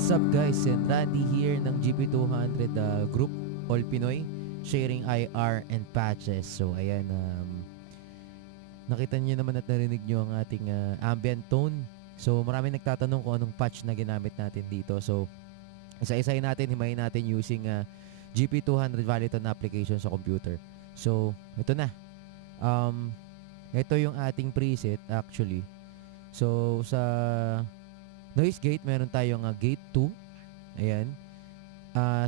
What's up guys, and Randy here ng GP200 group, All Pinoy, sharing IR and patches. So ayan, nakita niyo naman at narinig niyo ang ating ambient tone. So marami nagtatanong kung anong patch na ginamit natin dito. So isa-isahin natin, himayin natin using GP200 Valiton application sa computer. So ito na. Ito yung ating preset actually. So sa noise gate, meron tayong gate 2. Ayan.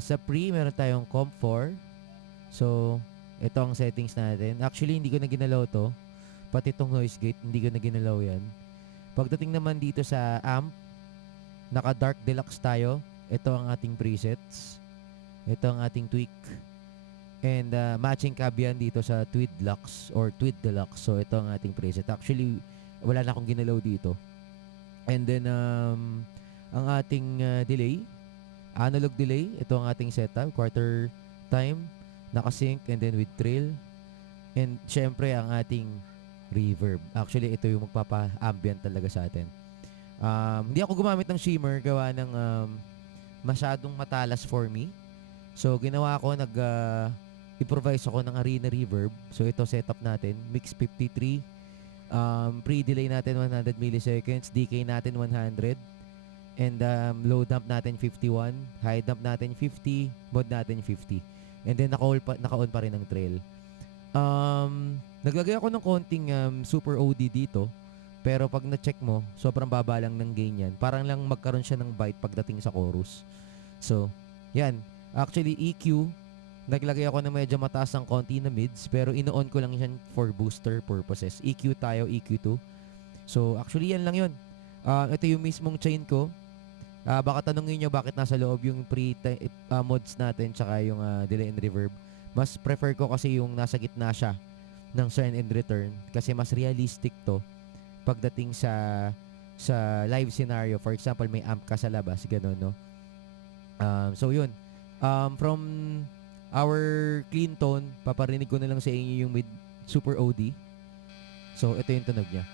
Sa pre, meron tayong comp 4. So, ito ang settings natin. Actually, hindi ko na ginalaw to. Pati itong noise gate, hindi ko na ginalaw yan. Pagdating naman dito sa amp, naka-dark deluxe tayo. Ito ang ating presets. Ito ang ating tweak. And matching cab yan dito sa Tweed Lux or Tweed Deluxe. So, ito ang ating preset. Actually, wala na akong ginalaw dito. And then, ang ating delay, analog delay, ito ang ating setup, quarter time, nakasync, and then with trail. And syempre, ang ating reverb. Actually, ito yung magpapa-ambient talaga sa atin. Hindi ako gumamit ng shimmer, gawa ng masyadong matalas for me. So, ginawa ko, improvise ako ng arena reverb. So, ito setup natin, mix 53, pre-delay natin 100 milliseconds, decay natin 100, and low dump natin 51, high dump natin 50, mod natin 50. And then naka-on pa rin ng trail. Naglagay ako ng konting super OD dito, pero pag na-check mo, sobrang baba lang ng gain yan. Parang lang magkaroon siya ng bite pagdating sa chorus. So, yan. Actually, EQ, naglagay ako ng medyo mataas ng konti na mids, pero ino-on ko lang yan for booster purposes. EQ tayo, EQ2. So, actually, yan lang yun. Ito yung mismong chain ko. Baka tanongin nyo bakit nasa loob yung mods natin tsaka yung delay and reverb. Mas prefer ko kasi yung nasa gitna siya ng send and return kasi mas realistic to pagdating sa live scenario. For example, may amp ka sa labas, gano'n, no? So, yun. From our clean tone, paparinig ko na lang sa inyo yung mid super OD. So, ito yung tunog niya.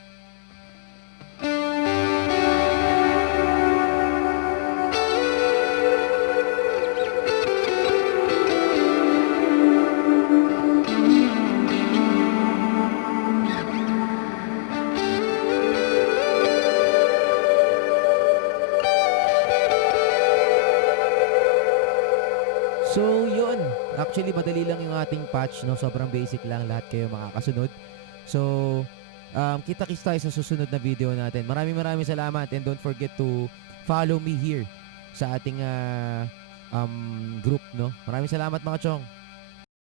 So, yun. Actually, madali lang yung ating patch, no? Sobrang basic lang. Lahat kayo makakasunod. So, kita-kits tayo sa susunod na video natin. Maraming salamat and don't forget to follow me here sa ating group, no? Maraming salamat mga chong.